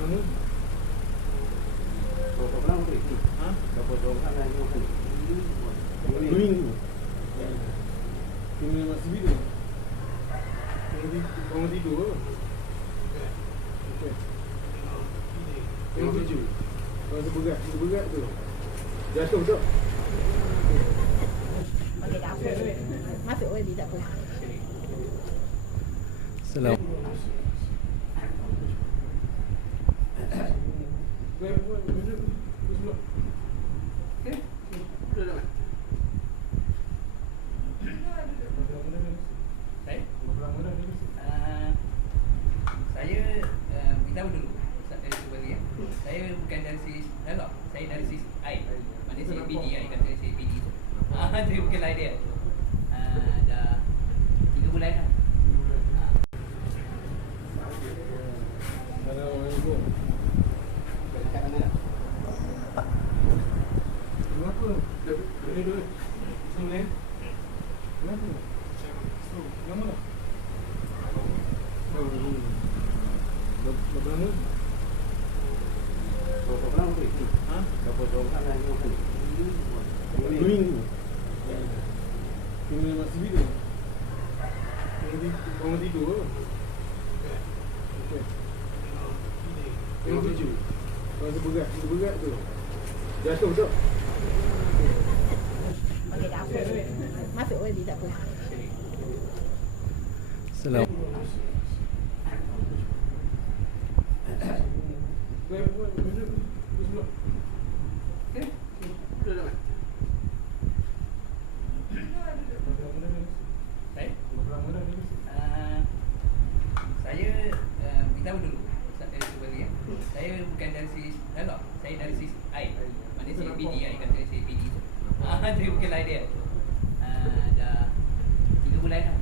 Berapa? Berapa lama boleh? Ha? Berapa orang yang makan? 2 minggu. Kena masih tidur. Bangun tidur ke? Okey. Tengok baju. Rasa berat tu. Jatuh tak? Okey, tak apa. Masuk boleh, tak apa. Salam. Saya beritahu dulu sebenarnya. Saya bukan dari sisi dialog, saya dari sisi air. Mana CBD, air kata CBD tu. Itu bukan lain dia. Dah 3 bulan dah. Ada orang ibu. Dekat mana? Kenapa? Ini dulu. Sini. Kenapa? Lama dah. Berapa lama? Berapa lama boleh? Ha? Berapa orang yang makan? 2 minggu. Kena masih tidur. Bangun tidur ke? Okey. Tengok baju. Rasa berat tu. Jatuh tak? Okey, tak apa. Masuk boleh, tak apa. Salam. Saya beritahu dulu sebenarnya. Saya bukan dari sisi dialog, saya dari sisi air. Mana CBD, air kata CBD tu. Itu bukan lain dia. Dah 3 bulan dah.